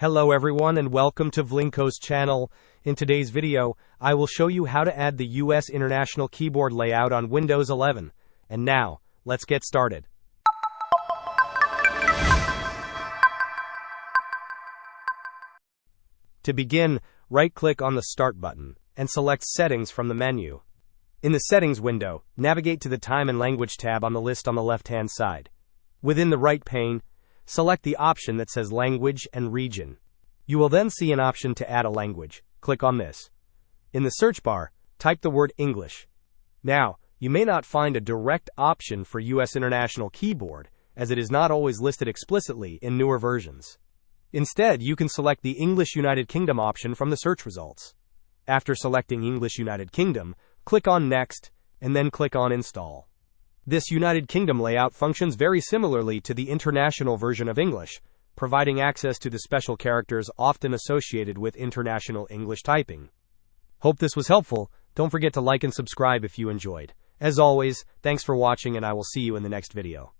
Hello everyone and welcome to Vlinko's channel. In today's video, I will show you how to add the US International Keyboard layout on Windows 11. And now, let's get started. To begin, right-click on the Start button and select Settings from the menu. In the Settings window, navigate to the Time and Language tab on the list on the left-hand side. Within the right pane, select the option that says Language and Region. You will then see an option to add a language. Click on this. In the search bar, type the word English. Now, you may not find a direct option for US International Keyboard, as it is not always listed explicitly in newer versions. Instead, you can select the English United Kingdom option from the search results. After selecting English United Kingdom, click on Next, and then click on Install. This United Kingdom layout functions very similarly to the international version of English, providing access to the special characters often associated with international English typing. Hope this was helpful. Don't forget to like and subscribe if you enjoyed. As always, thanks for watching and I will see you in the next video.